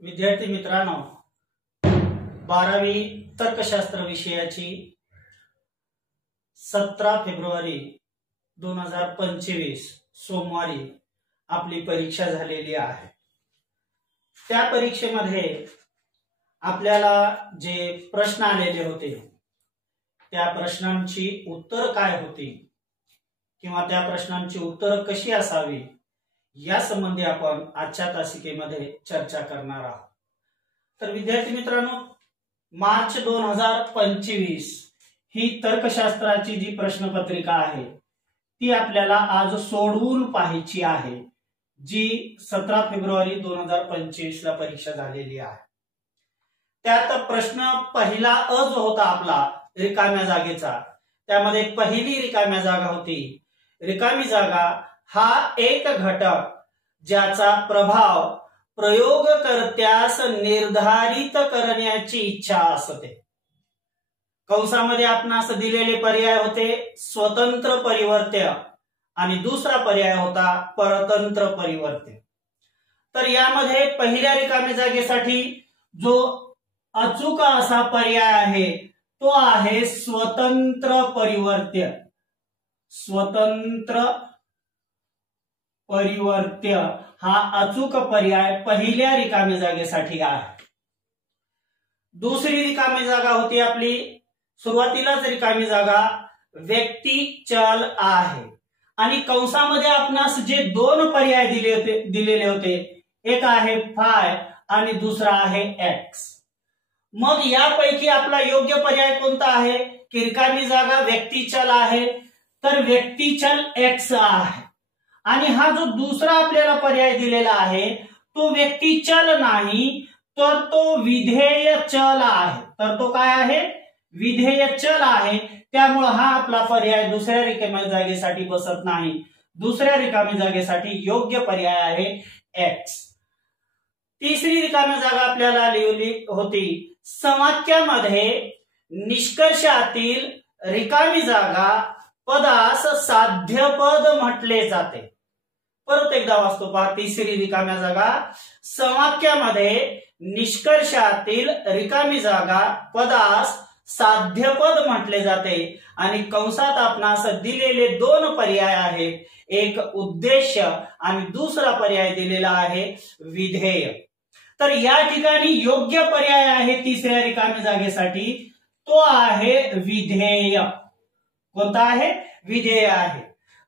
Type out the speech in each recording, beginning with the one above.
विद्यार्थी मित्रांनो, 12वी तर्कशास्त्र विषयाची 17 फेब्रुवारी 2025 सोमवारी आपली परीक्षा झालेली आहे। त्या परीक्षेमध्ये आपल्याला जे प्रश्न आलेले होते त्या प्रश्नांची उत्तर काय होती किंवा त्या प्रश्नांची उत्तर कशी असावी या संबंधी आपण आजच्या तासिकेमध्ये चर्चा करणार आहोत। तर विद्यार्थी मित्रांनो, मार्च 2025 ही तर्कशास्त्राची जी प्रश्नपत्रिका आहे ती आपल्याला आज सोडवून पाहायची आहे, जी 17 फेब्रुवारी 2025 ला परीक्षा झालेली आहे। त्यात प्रश्न पहिला अ जो होता आपला रिकाम्या जागेचा, त्यामध्ये पहिली रिकाम्या जागा होती। रिकामी जागा हा एक घटक ज्याचा प्रभाव प्रयोगकर्त्यास निर्धारित करण्याची इच्छा असते। कंसामध्ये आपणास दिलेले पर्याय होते स्वतंत्र परिवर्त्य आणि दुसरा पर्याय होता परतंत्र परिवर्त्य। तर यामध्ये पहिल्या रिकाम्या जागेसाठी जो अचूक असा पर्याय आहे तो आहे स्वतंत्र परिवर्त्य। स्वतंत्र परिवर्त्य हा अचूक पर्याय पहिल्या रिकाम्या जागेसाठी आहे। दुसरी रिकामी जागा होती आपली, सुरुवातीलाच रिकामी जागा व्यक्ती चल आहे आणि कंसामध्ये आपणास जे दोन पर्याय दिलेले होते, एक आहे फाय आणि दुसरा आहे एक्स। मग यापैकी आपला योग्य पर्याय कोणता आहे की रिकामी जागा व्यक्ती चल आहे, तर व्यक्ती चल एक्स आहे। आणि हा जो दुसरा आपल्याला पर्याय दिलेला आहे तो व्यक्ती चल नाही, तर तो विधेय चल आहे। तर तो काय आहे? विधेय चल आहे। त्यामुळे हा आपला पर्याय दुसऱ्या रिकाम्या जागेसाठी बसत नाही। दुसऱ्या रिकाम्या जागेसाठी योग्य पर्याय आहे एक्स। तिसरी रिकामी जागा आपल्याला लिहिली होती, समाख्यामध्ये निष्कर्षातील रिकामी जागा पदास साध्य पद म्हटले जाते। परत एकदा वाचतो पहा, तिसरी रिकाम्या जागा समाख्यामध्ये निष्कर्षातील रिकामी जागा पदास साध्यपद म्हटले जाते आणि कंसात आपणास दिलेले दोन पर्याय आहेत, एक उद्देश्य आणि दुसरा पर्याय दिलेला आहे विधेय। तर या ठिकाणी योग्य पर्याय आहे तिसऱ्या रिकामी जागेसाठी, तो आहे विधेय। कोणता आहे? विधेय आहे।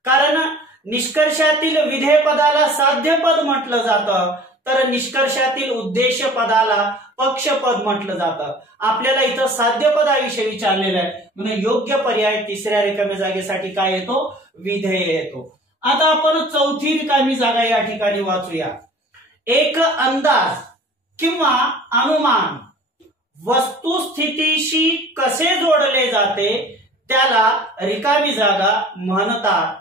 कारण निष्कर्षातील विधेय पदाला साध्यपद म्हटलं जातं, तर निष्कर्षातील उद्देश्य पदाला पक्षपद म्हटलं जातं। आपल्याला इथं साध्यपदाविषयी विचारलेलं आहे, म्हणून योग्य पर्याय तिसऱ्या रिकाम्या जागेसाठी काय येतो? विधेय येतो। आता आपण चौथी रिकामी जागा या ठिकाणी वाचूया। एक अंदाज किंवा अनुमान वस्तुस्थितीशी कसे जोडले जाते त्याला रिकामी जागा म्हणतात।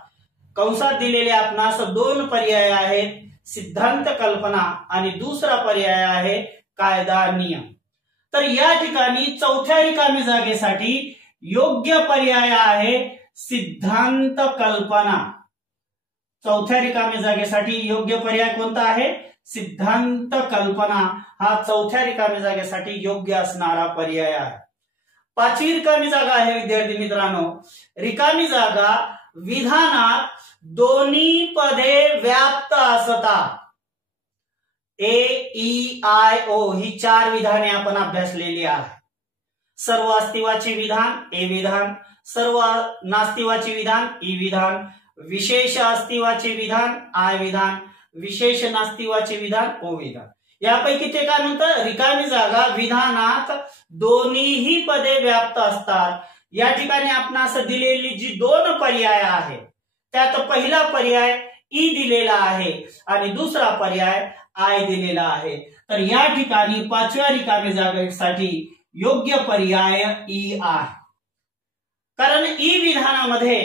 कंसात दिलेले आपणास दोन पर्याय आहेत, सिद्धांत कल्पना आणि दुसरा पर्याय आहे कायदा नियम। तर या ठिकाणी चौथ्या रिकामी जागेसाठी योग्य पर्याय आहे सिद्धांत कल्पना। चौथ्या रिकामी जागेसाठी योग्य पर्याय कोणता आहे? सिद्धांत कल्पना हा चौथ्या रिकामी जागेसाठी योग्य असणारा पर्याय आहे। पाचवी रिकामी जागा आहे विद्यार्थी मित्रांनो, रिकामी जागा विधानात दोन्ही पदे व्याप्त असतात। ए, ई, आय, ओ ही चार विधाने आपण अभ्यासलेली आहे। सर्व अस्तित्वाचे विधान ए विधान, सर्व नास्तित्वाचे विधान ई विधान, विशेष अस्तित्वाचे विधान आय विधान, विशेष नास्तित्वाचे विधान ओ विधान। यापैकी ते काय म्हणतात? रिकामी जागा विधानात दोन्हीही पदे व्याप्त असतात। या ठिकाणी आपणास दिलेली जी दोन पर्याय आहेत त्यात पहिला पर्याय ई दिलेला आहे आणि दुसरा पर्याय आय दिलेला आहे। तर या ठिकाणी पाचव्या रिकामी जागेसाठी योग्य पर्याय ई आहे। कारण ई विधानामध्ये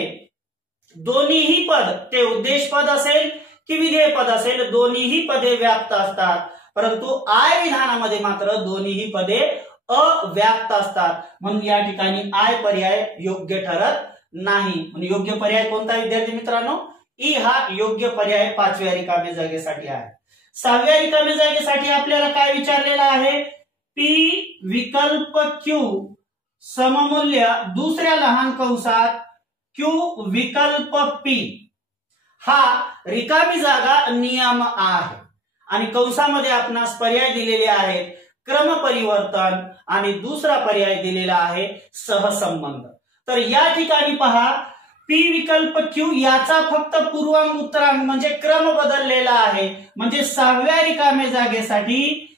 दोन्हीही पद, ते उद्देश पद असेल की विधेय पद असेल, दोन्हीही पदे व्याप्त असतात, परंतु आय विधानामध्ये मात्र दोन्हीही पदे अव्याप्त असतात। म्हणून या ठिकाणी आय पर्याय योग्य ठरत नाही। म्हणून योग्य पर्याय कोणता विद्यार्थी मित्रांनो? ई हा योग्य पर्याय पाचव्या रिकाम्या जागेसाठी आहे। 6व्या रिकाम्या जागेसाठी आपल्याला काय विचारलेलं आहे, पी विकल्प क्यू सममूल्य दुसऱ्या लहान कंसात क्यू विकल्प पी हा रिकामी जागा नियम आहे आणि कंसामध्ये आपणास पर्याय दिलेले आहेत क्रम परिवर्तन आणि दुसरा पर्याय दिलेला आहे सहसंबंध। तर या ठिकाणी पहा पी विकल्प क्यू याचा फक्त पूर्वांग उत्तरांग म्हणजे क्रम बदललेला आहे, म्हणजे 6व्या रिकाम्या जागेसाठी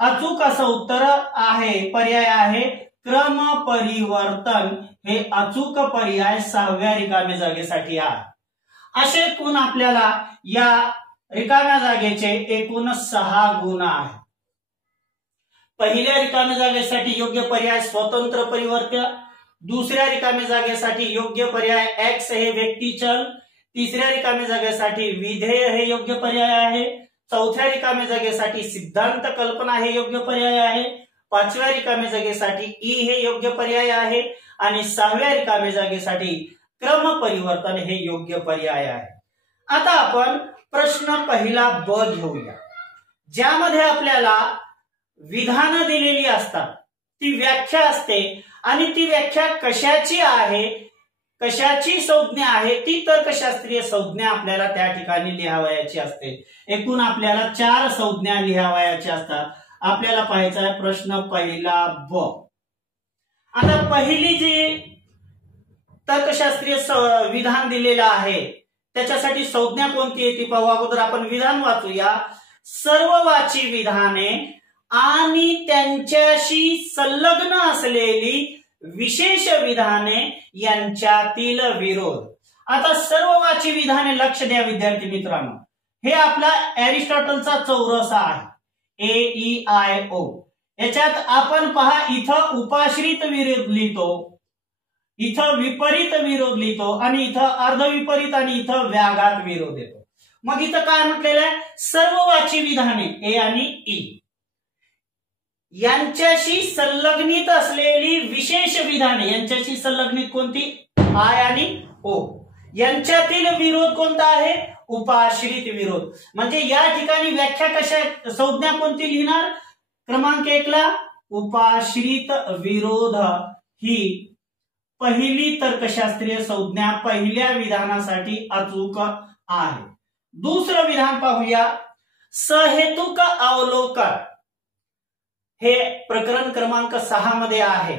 अचूक असं उत्तर आहे, पर्याय आहे क्रम परिवर्तन हे अचूक पर्याय 6व्या रिकाम्या जागेसाठी आहे। असे एकूण आपल्याला या रिकाम्या जागेचे एकूण 6 गुण आहेत। पहिल्या रिकाम्या जागेसाठी योग्य पर्याय स्वतंत्र परिवर्त्य, दुसऱ्या रिकाम्या जागेसाठी योग्य पर्याय एक्स हे व्यक्तिचल, तिसऱ्या रिकाम्या जागेसाठी विधेय हे योग्य पर्याय आहे, चौथ्या रिकाम्या जागेसाठी सिद्धांत कल्पना हे योग्य पर्याय आहे, पाचव्या रिकाम्या जागेसाठी ई हे योग्य पर्याय आहे आणि 6व्या रिकाम्या जागेसाठी क्रम परिवर्तन हे योग्य पर्याय आहे। आता आपण प्रश्न पहिला ब घेऊया, ज्यामध्ये आपल्याला विधानं दिलेली असतात, ती व्याख्या असते आणि ती व्याख्या कशाची आहे, कशाची संज्ञा आहे, ती तर्कशास्त्रीय संज्ञा आपल्याला त्या ठिकाणी लिहावयाची असते। एकूण आपल्याला 4 संज्ञा लिहावयाच्या असतात। आपल्याला पाहायचा आहे प्रश्न पहिला ब। आता पहिली जी तर्कशास्त्रीय विधान दिलेलं आहे त्याच्यासाठी संज्ञा कोणती आहे ती पाहू। अगोदर आपण विधान वाचूया। सर्ववाची विधाने आणि त्यांच्याशी संलग्न असलेली विशेष विधाने यांच्यातील विरोध। आता सर्ववाची विधाने लक्ष द्या विद्यार्थी मित्रांनो, हे आपला एरिस्टॉटलचा चौरस आहे AEIO। याच्यात आपण पहा इथं उपाश्रित विरोध लिहितो, इथं विपरीत विरोध लिहितो आणि इथं अर्धविपरीत आणि इथं व्याघात विरोध येतो। मग इथं काय म्हटलेलं आहे, सर्ववाची विधाने ए आणि ई यांच्याशी संलग्नित असलेली विशेष विधाने, यांच्याशी संलग्नित कोणती आय आणि ओ, यांच्यातील विरोध कोणता आहे उपाश्रित विरोध। म्हणजे या ठिकाणी व्याख्या कशा, संज्ञा कोणती लिहिणार, क्रमांक 1 ला उपाश्रित विरोध ही पहिली तर्कशास्त्रीय संज्ञा पहिल्या विधानासाठी अचूक आहे। दुसरं विधान पाहूया, सहेतुक अवलोकन हे प्रकरण क्रमांक 6 मध्ये आहे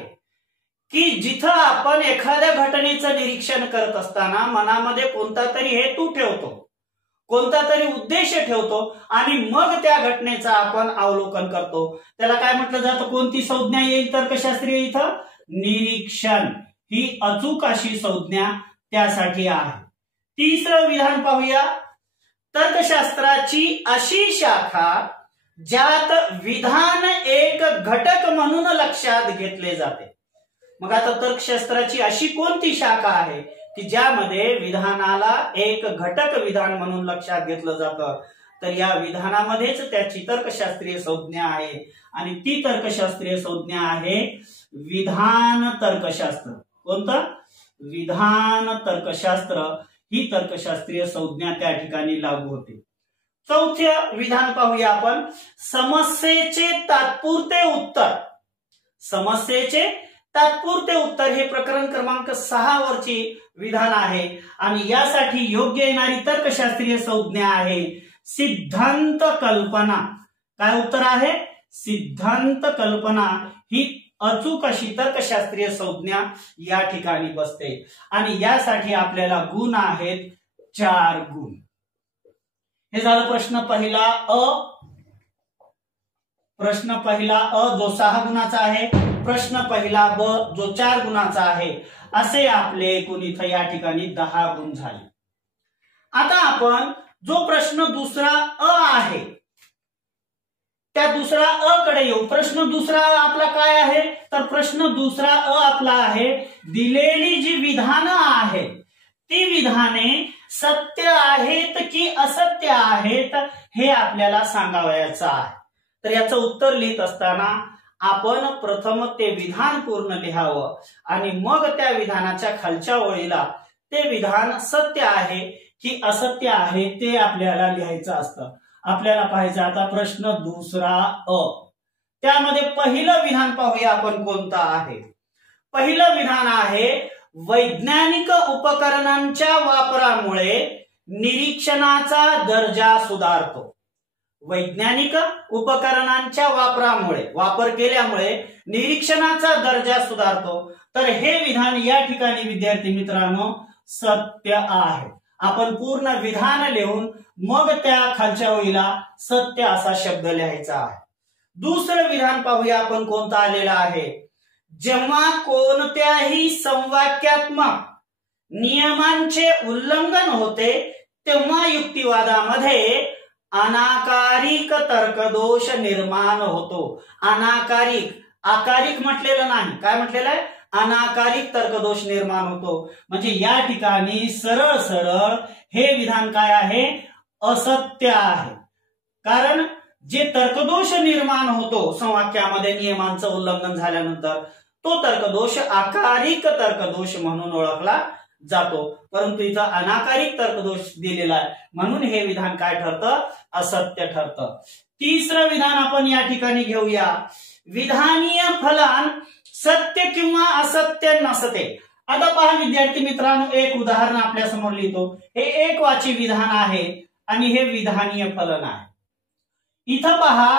की जिथं आपण एखाद्या घटनेचं निरीक्षण करत असताना मनामध्ये कोणता तरी हेतू ठेवतो, कोणता तरी उद्देश ठेवतो आणि मग त्या घटनेचं आपण अवलोकन करतो, त्याला काय म्हटलं जातं, कोणती संज्ञा येईल तर्कशास्त्रीय इथं, निरीक्षण ही अचूक अशी संज्ञा त्यासाठी आहे। तिसरं विधान पाहूया, तर्कशास्त्राची अशी शाखा ज्यात विधान एक घटक म्हणून लक्षात घेतले जाते। मग आता तर्कशास्त्राची अशी कोणती शाखा आहे की ज्यामध्ये विधानाला एक घटक विधान म्हणून लक्षात घेतलं जातं, तर या विधानामध्येच त्याची तर्कशास्त्रीय संज्ञा आहे आणि ती तर्कशास्त्रीय संज्ञा आहे विधान तर्कशास्त्र। कोणतं, विधान तर्कशास्त्र ही तर्कशास्त्रीय संज्ञा त्या ठिकाणी लागू होते। चौथे विधान पाहूया आपण, समस्येचे तात्पुरते उत्तर। समस्येचे तात्पुरते उत्तर हे प्रकरण क्रमांक 6 वरची विधान आहे आणि यासाठी योग्य येणारी तर्कशास्त्रीय संज्ञा आहे सिद्धांत कल्पना। काय उत्तर आहे, सिद्धांत कल्पना ही अचूक अशी तर्कशास्त्रीय संज्ञा या ठिकाणी बसते आणि यासाठी आपल्याला गुण आहेत 4 गुण। हे झालं प्रश्न पहिला अ। प्रश्न पहिला अ जो 6 गुणाचा आहे, प्रश्न पहिला ब जो 4 गुणाचा आहे, असे आपले एकूण इथं या ठिकाणी 10 गुण झाले। आता आपण जो प्रश्न दुसरा अ आहे त्या दुसरा अ कडे येऊ। प्रश्न दुसरा आपला काय आहे, तर प्रश्न दुसरा अ आपला आहे, दिलेली जी विधानं आहेत ती विधाने सत्य आहेत की असत्य आहेत हे आपल्याला सांगावयाचं आहे। तर याचं उत्तर लिहित असताना आपण प्रथम ते विधान पूर्ण लिहावं आणि मग त्या विधानाच्या खालच्या ओळीला ते विधान सत्य आहे की असत्य आहे ते आपल्याला लिहायचं असतं। आपल्याला पाहायचं आता प्रश्न दुसरा अ. त्यामध्ये पहिलं विधान पाहूया आपण कोणतं आहे. पहिलं विधान आहे वैज्ञानिक उपकरणांच्या वापरामुळे निरीक्षणाचा दर्जा सुधारतो. वैज्ञानिक उपकरणांच्या वापर केल्यामुळे निरीक्षणाचा दर्जा सुधारतो. तर हे विधान या ठिकाणी विद्यार्थी मित्रांनो सत्य आहे. आपण पूर्ण विधान लिहून मग त्या खालच्या ओळीला सत्य असा शब्द लिहायचा आहे. दुसरं विधान पाहूया आपण कोणतं आलेलं आहे. जेव्हा कोणत्याही संवाक्यात्मक नियमांचे उल्लंघन होते तेव्हा युक्तिवादामध्ये अनाकारिक तर्कदोष निर्माण होतो. अनाकारिक, आकारिक म्हटलेलं नाही, काय म्हटलेलं आहे, अनाकारिक तर्कदोष निर्माण होतो. म्हणजे या ठिकाणी सरळ सरळ हे विधान काय आहे, असत्य आहे. कारण जे तर्कदोष निर्माण होतो संवाक्यामध्ये नियमांचं उल्लंघन झाल्यानंतर तो तर्कदोष आकारिक तर्कदोष म्हणून ओळखला जातो. परंतु इथं अनाकारिक तर्कदोष दिलेला आहे म्हणून हे विधान काय ठरतं, असत्य ठरतं. तिसरं विधान आपण या ठिकाणी घेऊया. विधानीय फलन सत्य किंवा असत्य नसते. आता पहा विद्यार्थी मित्रांनो, एक उदाहरण आपल्या समोर लिहितो. हे एकवाची विधान आहे आणि हे विधानीय फलन आहे. इथं पहा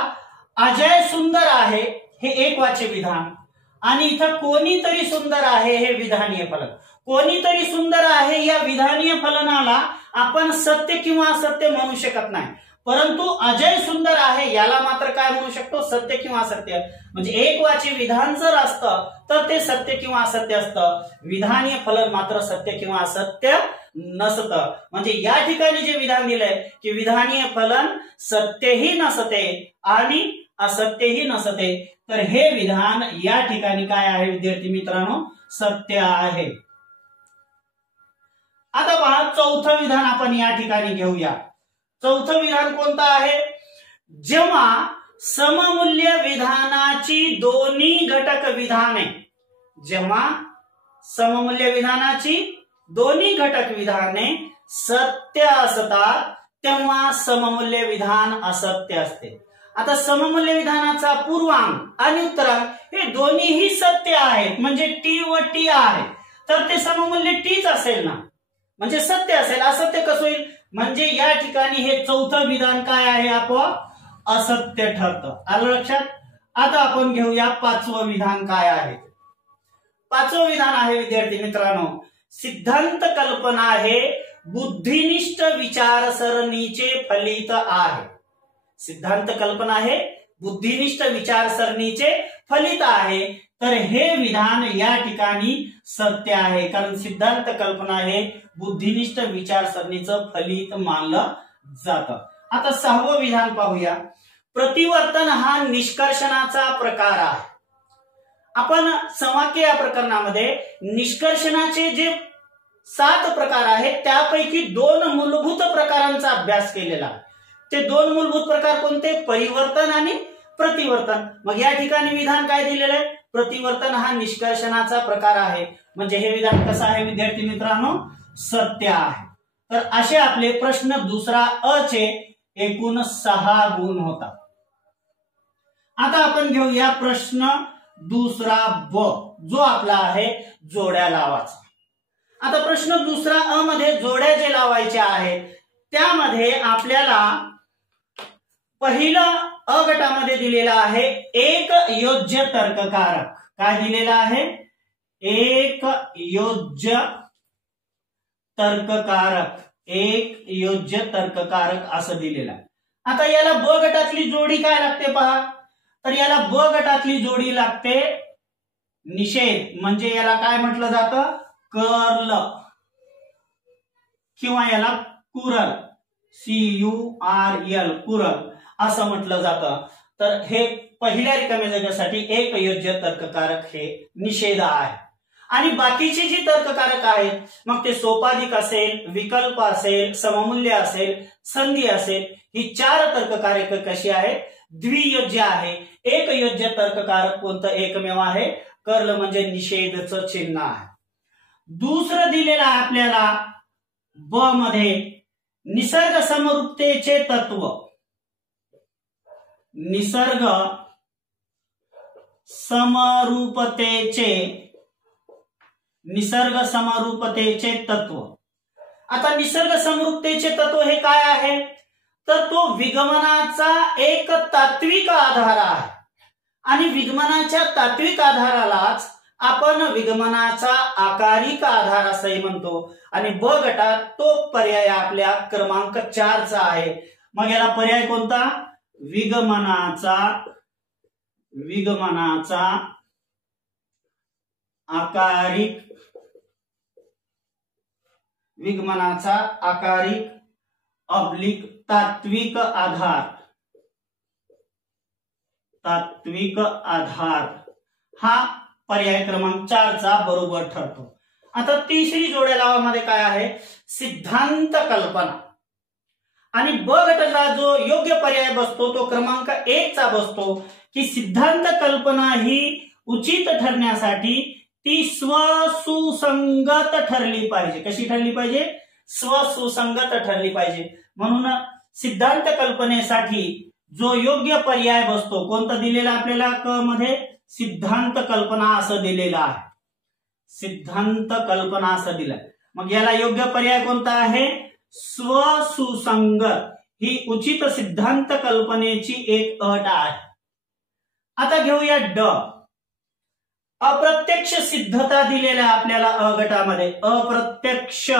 अजय सुंदर आहे हे एकवाचे विधान आणि इथं कोणीतरी सुंदर आहे हे विधानीय फलन. कोणीतरी सुंदर आहे या विधानीय फलनाला आपण सत्य किंवा असत्य म्हणू शकत नाही. परंतु अजय सुंदर आहे याला मात्र काय म्हणू शकतो, सत्य किंवा असत्य. म्हणजे एकवाची विधान जर असतं तर ते सत्य किंवा असत्य असतं. विधानीय फलन मात्र सत्य किंवा असत्य नसतं. म्हणजे या ठिकाणी जे विधान दिलंय की विधानीय फलन सत्यही नसते आणि असत्यही नसते, तर हे विधान या ठिकाणी काय आहे विद्यार्थी मित्रांनो, सत्य आहे. आता पहा चौथं विधान आपण या ठिकाणी घेऊया. चौथं विधान कोणतं आहे. जेव्हा सममूल्य विधानाची दोन्ही घटक विधाने, जेव्हा सममूल्य विधानाची दोन्ही घटक विधाने सत्य असतात तेव्हा सममूल्य विधान असत्य असते. आता सममूल्य विधानाचा पूर्वांक आणि उत्तरांक हे दोन्हीही सत्य आहेत, म्हणजे टी व टी आहे, तर ते सममूल्य टीच असेल ना, म्हणजे सत्य असेल. असत्य कसं होईल, म्हणजे या ठिकाणी हे चौथं विधान काय आहे, आपोआप असत्य ठरतं. आलं लक्षात. आता आपण घेऊया पाचवं विधान काय आहे. पाचवं विधान आहे विद्यार्थी मित्रांनो, सिद्धांत कल्पना हे बुद्धिनिष्ठ विचारसरणीचे फलित आहे. सिद्धांत कल्पना हे बुद्धिनिष्ठ विचारसरणीचे फलित आहे. तर हे विधान या ठिकाणी सत्य आहे, कारण सिद्धांत कल्पना हे बुद्धिनिष्ठ विचारसरणीचं फलित मानलं जातं. आता सहावं विधान पाहूया. प्रतिवर्तन हा निष्कर्षणाचा प्रकार आहे. आपण संवाक्य या प्रकरणामध्ये निष्कर्षणाचे जे 7 प्रकार आहेत त्यापैकी 2 मूलभूत प्रकारांचा अभ्यास केलेला आहे. ते 2 मूलभूत प्रकार कोणते, परिवर्तन आणि प्रतिवर्तन. मग या ठिकाणी विधान काय दिलेलं आहे, प्रतिवर्तन हा निष्कर्षणाचा प्रकार आहे. म्हणजे हे विधान कसं आहे विद्यार्थी मित्रांनो, सत्य आहे. तर असे आपले प्रश्न दुसरा अ चे एकूण 6 गुण होतात. आता आपण घेऊया प्रश्न दुसरा ब, जो आपला आहे जोड्या लावायचा. आता प्रश्न दुसरा अ मध्ये जोड्या जे लावायच्या आहेत त्यामध्ये आपल्याला पहिलं अ गटामध्ये दिलेला आहे एक योज्य तर्ककारक. काय दिलेला आहे, एक योज्य तर्ककारक, एक योज्य तर्ककारक असं दिलेलं आहे. आता याला ब गटातली जोडी काय लागते पहा. तर याला ब गटातली जोडी लागते निषेध, म्हणजे याला काय म्हटलं जातं, कर्ल किंवा याला कुरल, CURL, कुरल असं म्हटलं जातं. तर हे पहिल्या रिकाम्या जागेसाठी एक योज्य तर्ककारक हे निषेध आहे. आणि बाकीची जी तर्ककारक आहेत, मग ते सोपाधिक असेल, विकल्प असेल, सममूल्य असेल, संधी असेल, ही 4 तर्ककारक कशी आहेत, द्वियोज्य आहे. एक योज्य तर्ककारक कोणतं एकमेव आहे, कर्ल म्हणजे निषेधचं चिन्ह आहे. दुसरं दिलेलं आहे आपल्याला ब मध्ये निसर्ग समरूपतेचे तत्व. निसर्ग समरूपतेचे तत्व। आता निसर्ग समरूपतेचे तत्व हे काय आहे, तर तो विगमनाचा एक तात्विक आधार आहे आणि विगमनाच्या तात्विक आधारालाच आपण विगमनाचा आकारिक आधार असंही म्हणतो आणि ब गटात तो पर्याय आपल्या क्रमांक 4 चा आहे। मग याला पर्याय कोणता, विगमनाचा आकारिक ऑब्लिक तात्विक आधार हा पर्याय क्रमांक 4 चा बरोबर ठरतो। आता तिसरी जोड्या लावामध्ये काय आहे, सिद्धांत कल्पना आणि ब गटाला जो योग्य पर्याय बसतो तो क्रमांक 1 चा बसतो की सिद्धांत कल्पना ही उचित ठरण्यासाठी ती स्वसुसंगत ठरली पाहिजे। कशी ठरली पाहिजे, स्वसुसंगत ठरली पाहिजे। म्हणून सिद्धांत कल्पनेसाठी जो योग्य पर्याय बसतो कोणता दिलेला आपल्याला क मध्ये, सिद्धांत कल्पना असं दिलेलं आहे, सिद्धांत कल्पना असं दिलं। मग याला योग्य पर्याय कोणता आहे, स्वसुसंगत ही उचित सिद्धांत कल्पनेची एक अट आहे। आता घेऊया ड, अप्रत्यक्ष सिद्धता दिलेल्या आपल्याला अ गटामध्ये अप्रत्यक्ष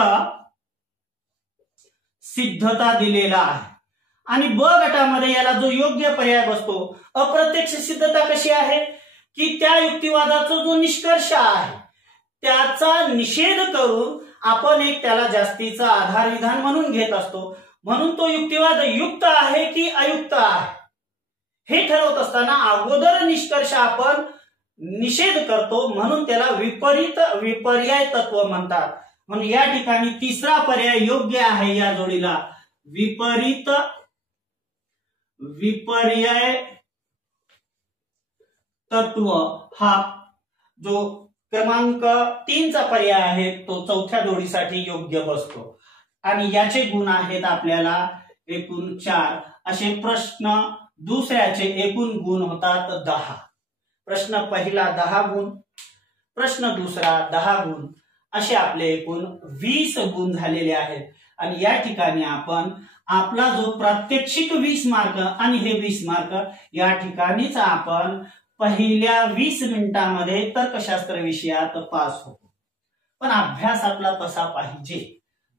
सिद्धता दिलेला आहे आणि ब गटामध्ये याला जो योग्य पर्याय बसतो, अप्रत्यक्ष सिद्धता कशी आहे की त्या युक्तिवादाचा जो निष्कर्ष आहे त्याचा निषेध करून आपण एक त्याला जास्तीचा आधार विधान म्हणून घेत असतो। म्हणून तो युक्तिवाद युक्त आहे की अयुक्त आहे हे ठरवत असताना अगोदर निष्कर्ष आपण निषेध करतो, म्हणून त्याला विपर्याय तत्व म्हणतात। म्हणून या ठिकाणी तिसरा पर्याय योग्य आहे या जोडीला, विपर्याय तत्व हा जो क्रमांक 3 चा पर्याय आहे तो चौथ्या जोडीसाठी योग्य बसतो आणि याचे गुण आहेत आपल्याला एकूण 4। असे प्रश्न दुसऱ्याचे एकूण गुण होतात 10। प्रश्न पहिला 10 गुण, प्रश्न दुसरा 10 गुण, असे आपले एकूण 20 गुण झालेले आहेत। आणि या ठिकाणी आपण आपला जो प्रात्यक्षिक 20 मार्क आणि हे 20 मार्क या ठिकाणीच आपण पहिल्या 20 मिनिटांमध्ये तर्कशास्त्र विषयात पास होतो। पण अभ्यास आपला तसा पाहिजे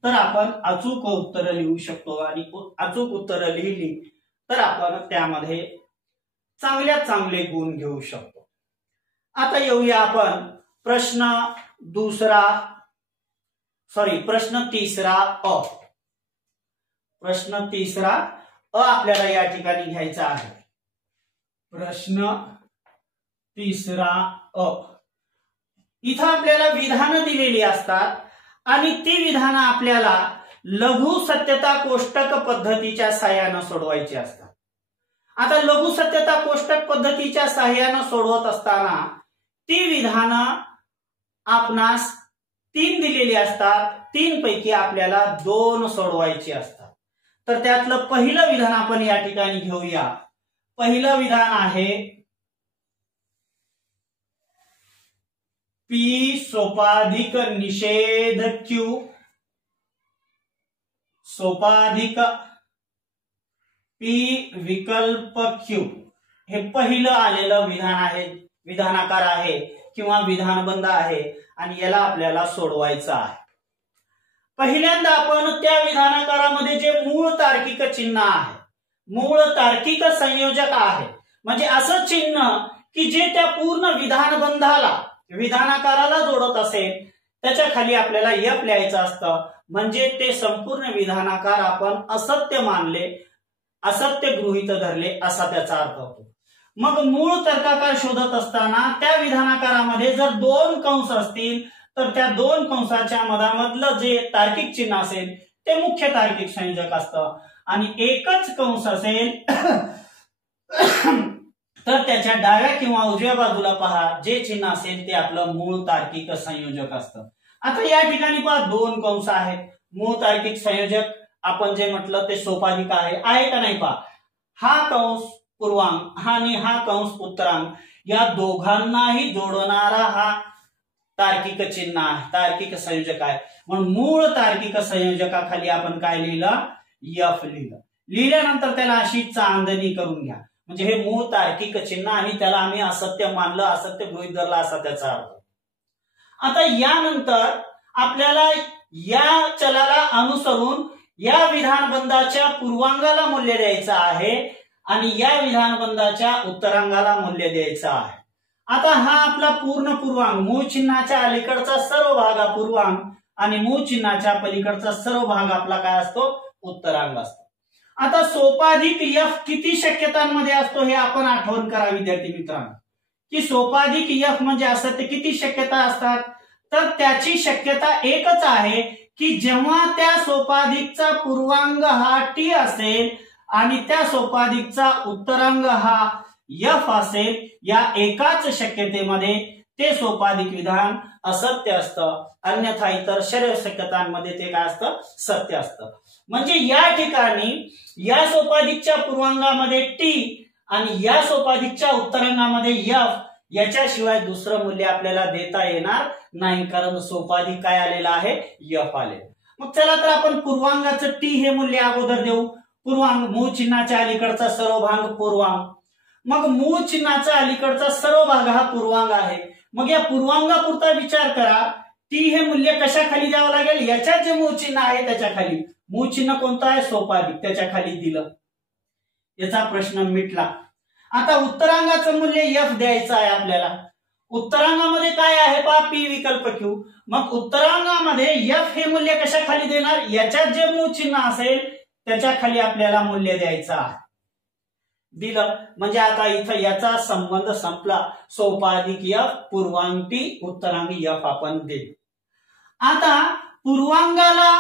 तर आपण अचूक उत्तर लिहू शकतो आणि अचूक उत्तर लिहिली तर आपण त्यामध्ये चांगले गुण घेऊ शकतो। आता येऊया आपण प्रश्न तिसरा अ। प्रश्न तिसरा अ आपल्याला या ठिकाणी घ्यायचा आहे। प्रश्न तिसरा अ, इथं आपल्याला विधानं दिलेली असतात आणि ती विधानं आपल्याला लघु सत्यता कोष्टक पद्धतीच्या साहाय्याने सोडवायची असतात। आता लघु सत्यता कोष्टक पद्धतीच्या साहाय्याने सोडवत असताना ती विधानं आपणास 3 दिलेली असतात, 3 पैकी आपल्याला 2 सोडवायची असतात। तर त्यातलं पहिलं विधान आपण या ठिकाणी घेऊया। पहिलं विधान आहे पी सोपाधिक निषेध क्यू सोपाधिक पी विकल्प क्यू हे पहिलं आलेलं विधान आहे, विधानाकार आहे किंवा विधानबंध आहे आणि याला आपल्याला सोडवायचं आहे। पहिल्यांदा आपण त्या विधानाकारामध्ये जे मूळ तार्किक चिन्ह आहे, मूळ तार्किक संयोजक आहे, म्हणजे असं चिन्ह की जे त्या पूर्ण विधानबंधाला विधानाकाराला जोडत असेल त्याच्या खाली आपल्याला यप लिहायचं असतं, म्हणजे ते संपूर्ण विधानाकार आपण असत्य मानले, असत्य गृहीत धरले असा त्याचा अर्थ होतो। मग मूळ तर्काकार शोधत असताना त्या विधानाकारामध्ये जर 2 कंस असतील तर त्या 2 कंसाच्या मधामधलं जे तार्किक चिन्ह असेल ते मुख्य तार्किक संयोजक असतं आणि एकच कंस असेल तर त्याच्या डाव्या किंवा उजव्या बाजूला पहा जे चिन्ह असेल ते आपलं मूळ तार्किक संयोजक असतं। आता या ठिकाणी पहा 2 कंस आहेत, मूळ तार्किक संयोजक आपण जे म्हटलं ते सोपाधिक आहे का नाही पहा, हा कंस पूर्वांग आणि हा कंस उत्तरांग या दोघांनाही जोडणारा हा तार्किक चिन्ह आहे, तार्किक संयोजक आहे. म्हणून मूळ तार्किक संयोजकाखाली आपण काय लिहिलं? यफ लिहिलं. लिहिल्यानंतर त्याला अशी चांदणी करून घ्या. म्हणजे हे मूळ तार्किक चिन्ह आणि त्याला आम्ही असत्य मानलं, असत्य गृहीत धरलं असा त्याचा अर्थ. आता यानंतर आपल्याला या चलाला अनुसरून या विधानबंधाच्या पूर्वांगाला मूल्य द्यायचं आहे आणि या विधानबंधाच्या उत्तरांगाला मूल्य द्यायचं आहे. आता हा आपला पूर्ण पूर्वांग, मूळ चिन्हाच्या अलीकडचा सर्व भाग हा पूर्वांग आणि मूळ चिन्हाच्या पलीकडचा सर्व भाग आपला काय असतो? उत्तरांग असतो. आता सोपाधिक यफ किती शक्यतांमध्ये असतो हे आपण आठवण करा विद्यार्थी मित्रांनो, की सोपाधिक यफ म्हणजे असत्य किती शक्यता असतात? तर त्याची शक्यता एकच आहे की जेव्हा त्या सोपाधिकचा पूर्वांग हा टी असेल आणि त्या सोपाधिकचा उत्तरांग हा यफ असेल, या एकाच शक्यतेमध्ये ते सोपाधिक विधान असत्य असतं, अन्यथा इतर सर्व शक्यतांमध्ये ते काय असतं? सत्य असतं. म्हणजे या ठिकाणी या सोपाधिकच्या पूर्वांगामध्ये टी आणि या सोपाधिकच्या उत्तरांगामध्ये यफ याच्याशिवाय दुसरं मूल्य आपल्याला देता येणार नाही, कारण सोपाधिक काय आलेला आहे? यफ आले. मग चला तर आपण पूर्वांगाचं टी हे मूल्य अगोदर देऊ. पूर्वांग मूळ चिन्हाच्या अलीकडचा सर्व भाग पूर्वांग, मग मूळ चिन्हाचा अलीकडचा सर्व भाग हा पूर्वांग आहे. मग या पूर्वांगापुरता विचार करा, टी हे मूल्य कशाखाली द्यावं लागेल? याच्यात जे मूळ चिन्ह आहे त्याच्या खाली. मूळ चिन्ह कोणतं आहे? सोपाधिक, त्याच्या खाली दिलं. याचा प्रश्न मिटला. आता उत्तरांगाचं मूल्य यफ द्यायचं आहे आपल्याला. उत्तरांगामध्ये काय आहे पहा? पी विकल्प क्यू. मग उत्तरांगामध्ये यफ हे मूल्य कशाखाली देणार? याच्यात जे मूळ चिन्ह असेल त्याच्या खाली आपल्याला मूल्य द्यायचं आहे. दिलं म्हणजे आता इथं याचा संबंध संपला. सोपाधिक यफ, पूर्वांग टी, उत्तरांग यफ आपण दिले. आता पूर्वांगाला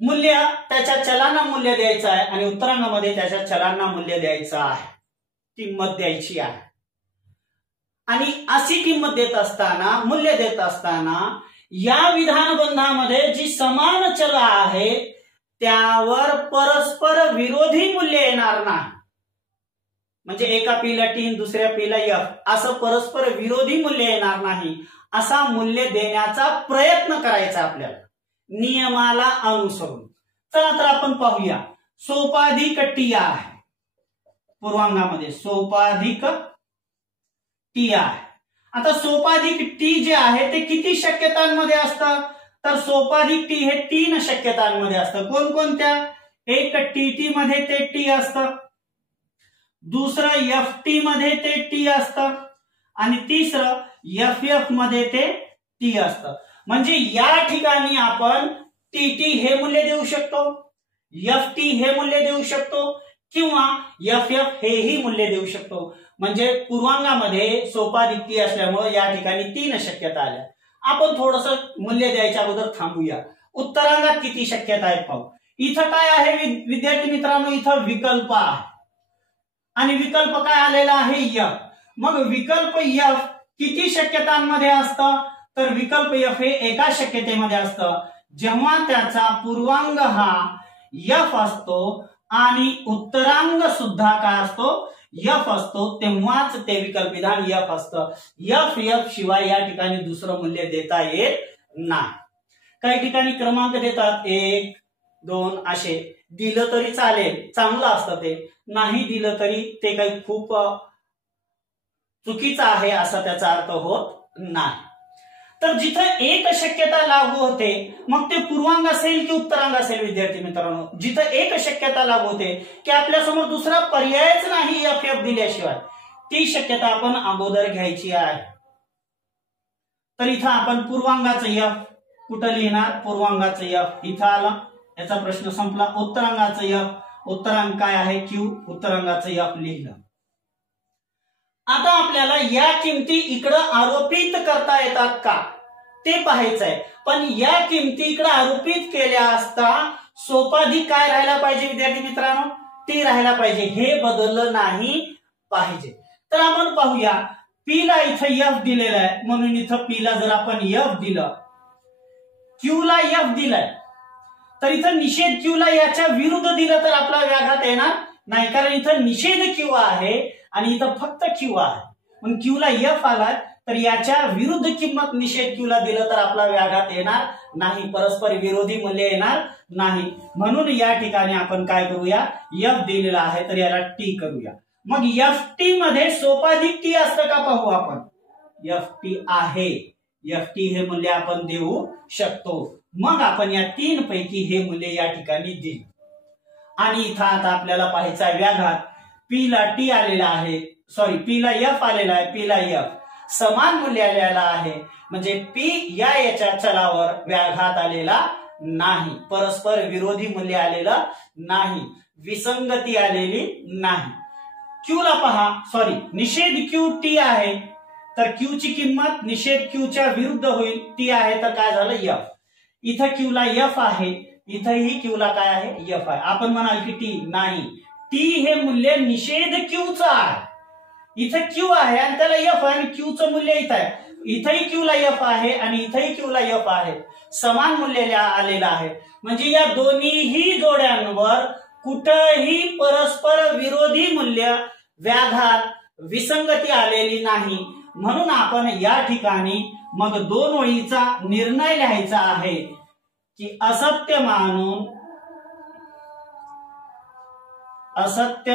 मूल्य त्याच्या चलांना मूल्य द्यायचं आहे आणि उत्तरांगामध्ये त्याच्या चलांना मूल्य द्यायचं आहे, किंमत द्यायची आहे. आणि अशी किंमत देत असताना, मूल्य देत असताना या विधानबंधामध्ये जी समान चल आहेत त्यावर परस्पर विरोधी मूल्य येणार नाही. म्हणजे एका पीला टी, दुसऱ्या पीला यफ असं परस्पर विरोधी मूल्य येणार नाही, असा मूल्य देण्याचा प्रयत्न करायचा आपल्याला नियमाला अनुसरून. चला तर आपण पाहूया. सोपाधिक टी आहे पूर्वांगामध्ये, सोपाधिक टी आहे. आता सोपाधिक टी जे आहे ते किती शक्यतांमध्ये असतं? तर सोपाधिक टी हे 3 शक्यतांमध्ये असतं. कोणकोणत्या? एक टीटी मध्ये ते टी असतं, दुसरं एफ टी मध्ये ते टी असतं आणि तिसरं एफ एफ मध्ये ते टी असतं. म्हणजे या ठिकाणी आपण टीटी हे मूल्य देऊ शकतो, एफ टी हे मूल्य देऊ शकतो किंवा एफ एफ हेही मूल्य देऊ शकतो. म्हणजे पूर्वांगामध्ये सोपाधिक टी असल्यामुळे या ठिकाणी 3 शक्यता आल्या. आपण थोडस मूल्य द्यायच्या अगोदर थांबूया. उत्तरांगात किती शक्यता आहेत पाहू. इथं काय आहे विद्यार्थी मित्रांनो? इथं विकल्प आहे आणि विकल्प काय आलेला आहे? यफ. मग विकल्प यफ किती शक्यतांमध्ये असतं? तर विकल्प यफ हे एका शक्यतेमध्ये असतं जेव्हा त्याचा पूर्वांग हा यफ असतो आणि उत्तरांग सुद्धा काय असतो? यफ असतो, तेव्हाच ते विकल्प विधान यफ असतं. यफ एफ शिवाय या ठिकाणी दुसरं मूल्य देता येत नाही. काही ठिकाणी क्रमांक देतात 1, 2 असे. दिलं तरी चालेल, चांगलं असतं ते. नाही दिलं तरी ते काही खूप चुकीचं आहे असा त्याचा अर्थ होत नाही. तर जिथं एक शक्यता लागू होते, मग ते पूर्वांग असेल की उत्तरांग असेल विद्यार्थी मित्रांनो, जिथं एक शक्यता लागू होते की आपल्यासमोर दुसरा पर्यायच नाही एफ एफ दिल्याशिवाय, ती शक्यता आपण अगोदर घ्यायची आहे. तर इथं आपण पूर्वांगाचं एफ कुठं लिहिणार? पूर्वांगाचं एफ इथं आला, याचा प्रश्न संपला. उत्तरांगाचं एफ, उत्तरांग काय आहे? क्यू. उत्तरांगाचं एफ लिहिलं. आता आपल्याला या किमती इकडं आरोपित करता येतात का ते पाहायचंय. पण या किमती इकडे आरोपित केल्या असता सोपाधिक काय राहायला पाहिजे विद्यार्थी मित्रांनो? टी राहायला पाहिजे. हे बदललं नाही पाहिजे. तर आपण पाहूया. पी ला इथं एफ दिलेलं आहे म्हणून इथं पी ला जर आपण एफ दिलं, क्यू ला एफ दिलाय, तर इथं निषेध क्यू ला याच्या विरुद्ध दिलं तर आपला व्याघात येणार नाही, कारण इथं निषेध क्यू आहे आणि इथं फक्त क्यू आहे. मग क्यूला एफ आला तर याच्या विरुद्ध किंमत निषेध क्यूला दिलं तर आपला व्याघात येणार नाही, परस्पर विरोधी मूल्य येणार नाही. म्हणून या ठिकाणी आपण काय करूया, एफ दिलेला आहे तर याला टी करूया. मग एफ टी मध्ये सोपाधिक टी असतं का पाहू आपण. एफ टी आहे, एफ टी हे मूल्य आपण देऊ शकतो. मग आपण या 3 पैकी हे मूल्य या ठिकाणी देऊ. आणि इथं आता आपल्याला पाहायचा व्याघात. पी ला टी आलेला आहे, सॉरी पी ला एफ आलेला आहे, पी ला एफ समान मूल्य आलेला आहे. म्हणजे पी याच्या चलावर व्याघात आलेला नाही, परस्पर विरोधी मूल्य आलेलं नाही, विसंगती आलेली नाही. क्यू ला पहा, सॉरी निषेध क्यू टी आहे तर क्यू ची किंमत निषेध क्यू च्या विरुद्ध होईल, टी आहे तर काय झालं एफ. इथं क्यू ला एफ आहे, इथंही क्यू ला काय आहे एफ आहे. आपण म्हणाल की टी नाही, टी हे मूल्य निषेध क्यूचं आहे. इथं क्यू आहे आणि त्याला एफ आहे आणि क्यूचं मूल्य इथं आहे. इथंही क्यू ला एफ आहे आणि इथंही क्यू ला एफ आहे, समान मूल्य आलेलं आहे. म्हणजे या दोन्हीही जोड्यांवर कुठंही परस्पर विरोधी मूल्य व्याघात विसंगती आलेली नाही. म्हणून आपण या ठिकाणी मग 2 ओळीचा निर्णय लिहायचा आहे की असत्य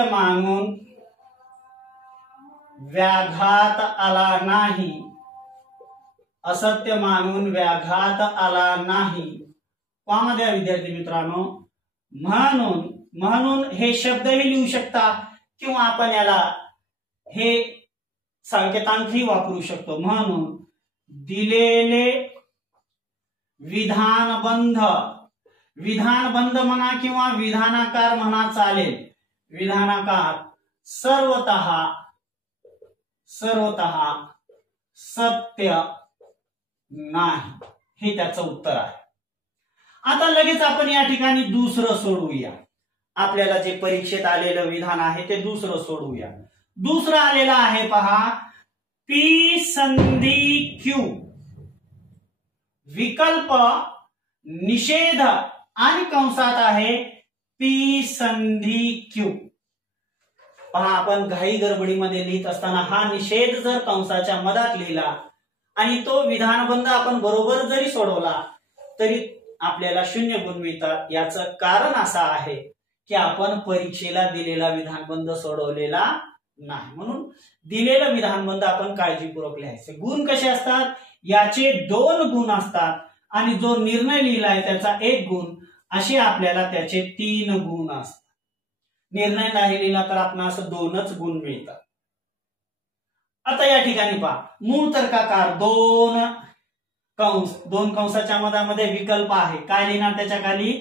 मानून व्याघात आला नाही, असत्य मानून व्याघात आला नाही. पाहूया विद्यार्थी मित्रांनो, म्हणून हे शब्दही लिहू शकता किंवा आपण याला हे संकेतांकही वापरू शकतो. म्हणून दिलेले विधानबंध म्हणा किंवा विधानाकार म्हणा चालेल, विधानाकार सर्वतः सत्य नाही, हे त्याचं उत्तर आहे. आता लगेच आपण या ठिकाणी दुसरं सोडवूया. आपल्याला जे परीक्षेत आलेलं विधान आहे ते दुसरं सोडवूया. दुसरं आलेलं आहे पहा, पी संधी क्यू विकल्प निषेध आणि कंसात आहे पी संधी क्यू. पहा, आपण घाई गडबडीमध्ये लिहित असताना हा निषेध जर कंसाच्या मधात लिहिला आणि तो विधानबंध आपण बरोबर जरी सोडवला तरी आपल्याला 0 गुण मिळतात. याचं कारण असं आहे की आपण परीक्षेला दिलेला विधानबंध सोडवलेला नाही. म्हणून दिलेलं विधानबंध आपण काळजीपूर्वक लिहायचं. गुण कसे असतात, याचे 2 गुण असतात आणि जो निर्णय लिहिलाय त्याचा 1 गुण, असे आपल्याला त्याचे 3 गुण असतात. निर्णय नाही लिहिला तर आपणास 2च गुण मिळतात. आता या ठिकाणी पहा, मूळ तर्काकार 2 कंसाच्या मधामध्ये विकल्प आहे. काय लिहिणार त्याच्या खाली,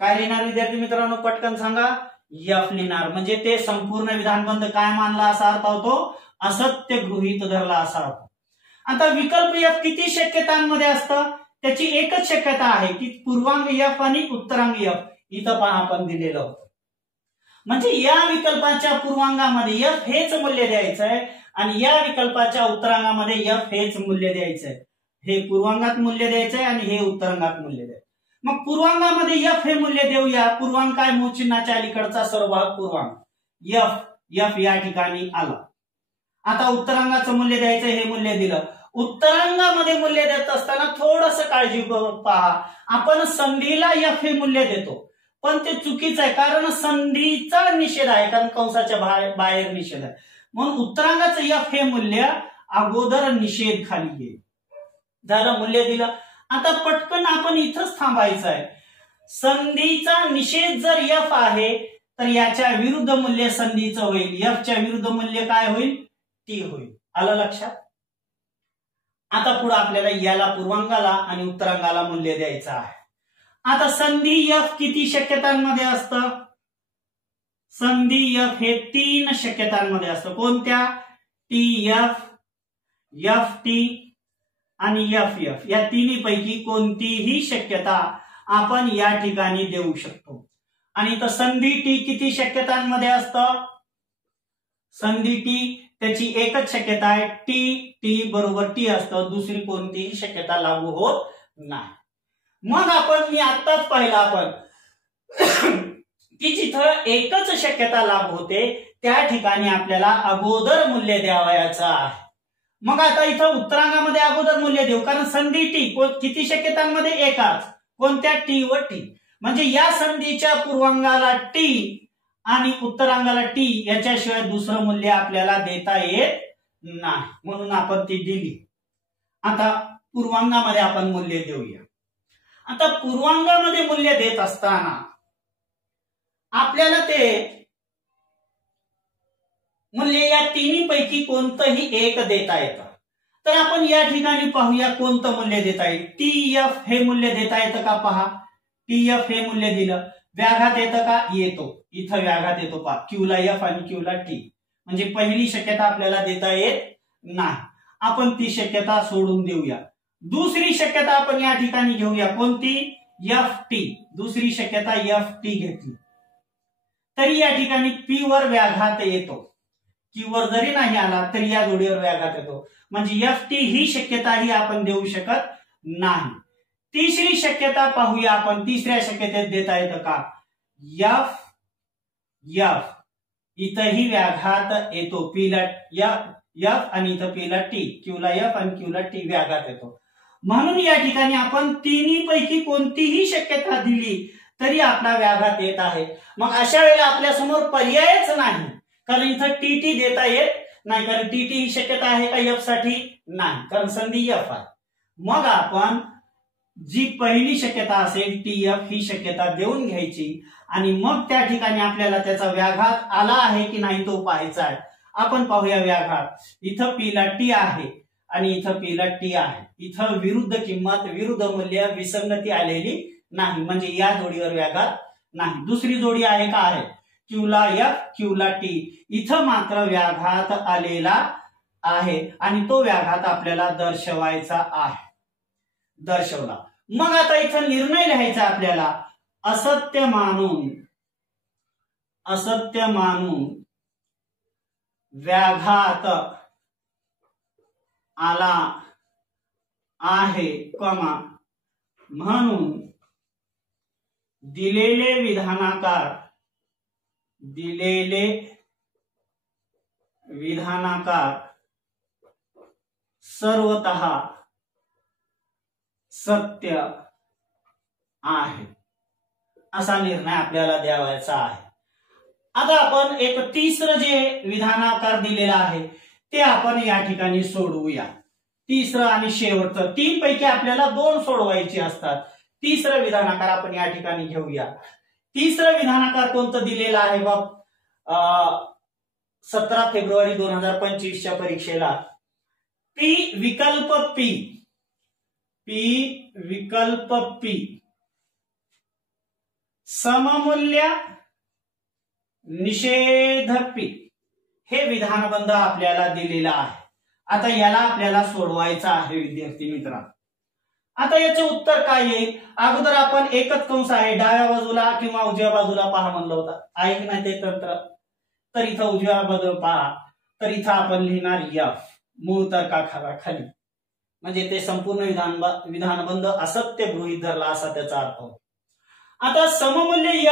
काय लिहिणार विद्यार्थी मित्रांनो पटकन सांगा, एफ लिहिणार. म्हणजे ते संपूर्ण विधानबंध काय मानला असा अर्थ होतो, असत्य गृहीत धरला असा अर्थ. आता विकल्प एफ किती शक्यतांमध्ये असतं, त्याची एकच शक्यता आहे की पूर्वांग एफ आणि उत्तरांग एफ. इथं पहा आपण दिलेलं होतं. म्हणजे या विकल्पाच्या पूर्वांगामध्ये एफ हेच मूल्य द्यायचंय आणि या विकल्पाच्या उत्तरांगामध्ये एफ हेच मूल्य द्यायचंय. हे पूर्वांगात मूल्य द्यायचंय आणि हे उत्तरांगात मूल्य द्यायचं. मग पूर्वांगामध्ये एफ हे मूल्य देऊया. पूर्वांग काय, मूळ चिन्हाच्या अलीकडचा सर्व भाग पूर्वांग, एफ या ठिकाणी आला. आता उत्तरांगाचं मूल्य द्यायचं, हे मूल्य दिलं. उत्तरांगामध्ये मूल्य देत असताना थोडस काळजीपूर्वक पहा, आपण संधीला एफ हे मूल्य देतो पण ते चुकीचं आहे, कारण संधीचा निषेध आहे, कारण कंसाच्या बाहेर निषेध आहे. म्हणून उत्तरांगाचं एफ हे मूल्य अगोदर निषेध खाली येईल. झालं, मूल्य दिलं. आता पटकन आपण इथंच थांबायचं आहे. संधीचा निषेध जर एफ आहे तर याच्या विरुद्ध मूल्य संधीचं होईल. एफच्या विरुद्ध मूल्य काय होईल, टी होईल. आलं लक्षात. आता पुढे आपल्याला याला पूर्वांगाला आणि उत्तरांगाला मूल्य द्यायचं आहे. आता संधी एफ किती शक्यतांमध्ये असतं, संधी एफ हे 3 शक्यतांमध्ये असतं. कोणत्या, टी एफ, एफ टी आणि एफ एफ. या तिन्ही पैकी कोणतीही शक्यता आपण या ठिकाणी देऊ शकतो. आणि तर संधी टी किती शक्यतांमध्ये असतं, संधी टी त्याची एकच शक्यता आहे, टी बरोबर टी असतं, दुसरी कोणतीही शक्यता लागू होत नाही. मग मी आत्ताच पाहिलं आपण की जिथं एकच शक्यता लागू होते त्या ठिकाणी आपल्याला अगोदर मूल्य द्यावयाचं आहे. मग आता इथं उत्तरांगामध्ये अगोदर मूल्य देऊ, कारण संधी टी किती शक्यतांमध्ये एकाच, कोणत्या टी व टी. म्हणजे या संधीच्या पूर्वांगाला टी आणि उत्तरांगाला टी याच्याशिवाय दुसरं मूल्य आपल्याला देता येत नाही, म्हणून आपण ती दिली. आता पूर्वांगामध्ये आपण मूल्य देऊया. आता पूर्वांगामध्ये मूल्य देत असताना आपल्याला ते मूल्य या तिन्ही पैकी कोणतंही एक देता येतं. तर आपण या ठिकाणी पाहूया कोणतं मूल्य देता येईल. टी एफ हे मूल्य देता येतं का पहा. टी एफ हे मूल्य दिलं, व्याघात येतं का, येतो. इथं व्याघात येतो पहा, क्यूला एफ आणि क्यूला टी. म्हणजे पहिली शक्यता आपल्याला देता येत नाही, आपण ती शक्यता सोडून देऊया. दुसरी शक्यता आपण या ठिकाणी घेऊया, कोणती, एफ टी. दुसरी शक्यता एफ टी घेतली तरी या ठिकाणी पी वर व्याघात येतो, क्यू वर जरी नाही आला तरी या जोडीवर व्याघात येतो. म्हणजे एफ टी ही शक्यताही आपण देऊ शकत नाही. तिसरी शक्यता पाहूया आपण, तिसऱ्या शक्यतेत देता येतं का, एफ एफ. इथंही व्याघात येतो, पीला एफ आणि इथं पीला टी, क्यूला एफ आणि क्यूला टी व्याघात येतो. म्हणून या ठिकाणी आपण तिन्ही पैकी कोणतीही शक्यता दिली तरी आपला व्याघात येत आहे. मग अशा वेळेला आपल्या समोर पर्यायच नाही, कारण इथं टी टी देता येत नाही, कारण टी टी ही शक्यता आहे का एफ साठी, नाही, कारण संधी एफ आहे. मग आपण जी पहिली शक्यता असेल टी एफ ही शक्यता देऊन घ्यायची आणि मग त्या ठिकाणी आपल्याला त्याचा व्याघात आला आहे की नाही तो पाहायचा आहे. आपण पाहूया व्याघात. इथं पीला टी आहे आणि इथं पीला टी आहे. इथं विरुद्ध किंमत, विरुद्ध मूल्य, विसंगती आलेली नाही, म्हणजे या जोडीवर व्याघात नाही. दुसरी जोडी आहे का, आहे, क्यूला एफ क्यूला टी. इथं मात्र व्याघात आलेला आहे आणि तो व्याघात आपल्याला दर्शवायचा आहे, दर्शवला. मग आता इथं निर्णय लिहायचा आपल्याला, असत्य मानून व्याघात आला आहे, म्हणून दिलेले विधानाकार सर्वतः सत्य आहे, असा निर्णय आपल्याला द्यावायचा आहे. आता आपण एक तिसरं जे विधानाकार दिलेला आहे ते आपण या ठिकाणी सोडवूया. तिसरं आणि शेवटचं, तीन पैकी आपल्याला दोन सोडवायची असतात. तिसरं विधानाकार आपण या ठिकाणी घेऊया. तिसरं विधानाकार कोणतं दिलेलं आहे बाब, 17 फेब्रुवारी 2025च्या परीक्षेला, पी विकल्प पी सममूल्य निषेध पी हे विधानबंध आपल्याला दिलेला आहे. आता याला आपल्याला सोडवायचं आहे विद्यार्थी मित्रांनो. आता याचं उत्तर काय येईल, अगोदर आपण एकच कंस आहे, डाव्या बाजूला किंवा उजव्या बाजूला पहा म्हणलं होतं, आहे की नाही ते तंत्र. तर इथं उजव्या बाजूला पहा, तर इथं आपण लिहिणार एफ, मूळ तर्काखाली, म्हणजे ते संपूर्ण विधानबंध असत्य गृहीत धरला असा त्याचा अर्थ होतो. आता सममूल्य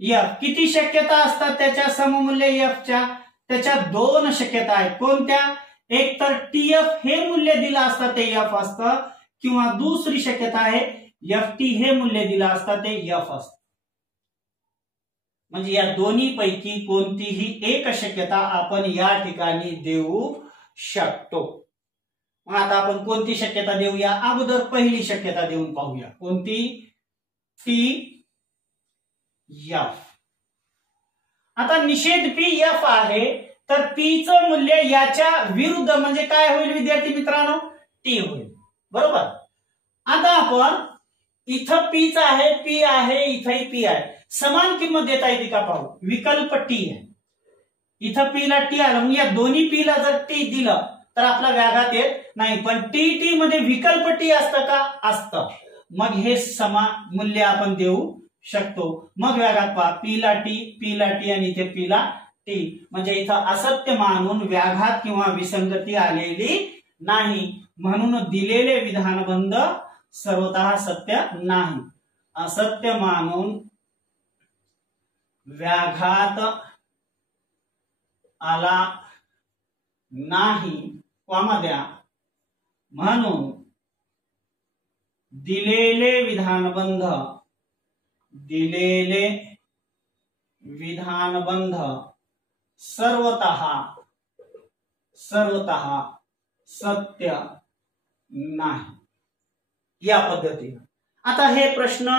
एफ किती शक्यता असतात त्याच्या सममूल्य एफच्या, त्याच्या दोन शक्यता आहेत. कोणत्या, एक तर टी एफ हे मूल्य दिलं असतं ते एफ असतं, किंवा दुसरी शक्यता आहे एफ टी हे मूल्य दिलं असतं ते एफ असतं. म्हणजे या दोन्ही पैकी कोणतीही एक शक्यता आपण या ठिकाणी देऊ शकतो. मग आता आपण कोणती शक्यता देऊया, अगोदर पहिली शक्यता देऊन पाहूया, कोणती, टी एफ. आता निषेध पी एफ आहे, तर पीचं मूल्य याच्या विरुद्ध म्हणजे काय होईल विद्यार्थी मित्रांनो, टी होईल, बरोबर. आता आपण इथं पीच आहे, पी आहे, इथंही पी आहे, समान किंमत देता येते का पाहू. विकल्प टी आहे, इथं पी ला टी आलं, मग या दोन्ही पी ला जर टी दिलं तर आपला व्याघात येत नाही. पण टी टी मध्ये विकल्प टी असतं का, असतं. मग हे समान मूल्य आपण देऊ शकतो. मग व्याघात पहा, पी ला टी आणि इथे पी ला टी, म्हणजे इथं असत्य मानून व्याघात किंवा विसंगती आलेली नाही, म्हणून दिलेले विधानबंध सर्वतः सत्य नाही. असत्य मानून व्याघात आला नाही, कॉमा द्या, म्हणून दिलेले विधानबंध सर्वतः सत्य नाही. या पद्धतीने आता हे प्रश्न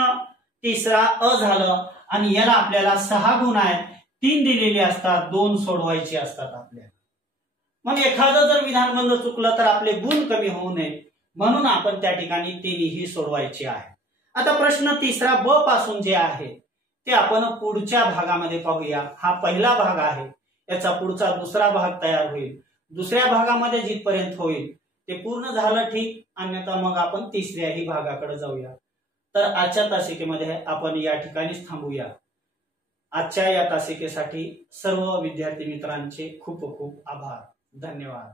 तिसरा अ झालं आणि याला आपल्याला 6 गुण आहेत. 3 दिलेले असतात, 2 सोडवायचे असतात आपल्याला. मग एखादं जर विधानबंध चुकलं तर आपले गुण कमी होऊ नये म्हणून आपण त्या ठिकाणी तिन्ही सोडवायचे आहे. आता प्रश्न तिसरा ब पासून जे आहे ते आपण पुढच्या भागामध्ये पाहूया. हा पहिला भाग आहे, याचा पुढचा दुसरा भाग तयार होईल. दुसऱ्या भागामध्ये जिथपर्यंत होईल ते पूर्ण झालं ठीक, अन्यथा मग आपण तिसऱ्याही भागाकडे जाऊया. तर आजच्या तासिकेमध्ये आपण या ठिकाणीच थांबूया. आजच्या या तासिकेसाठी सर्व विद्यार्थी मित्रांचे खूप खूप आभार. धन्यवाद.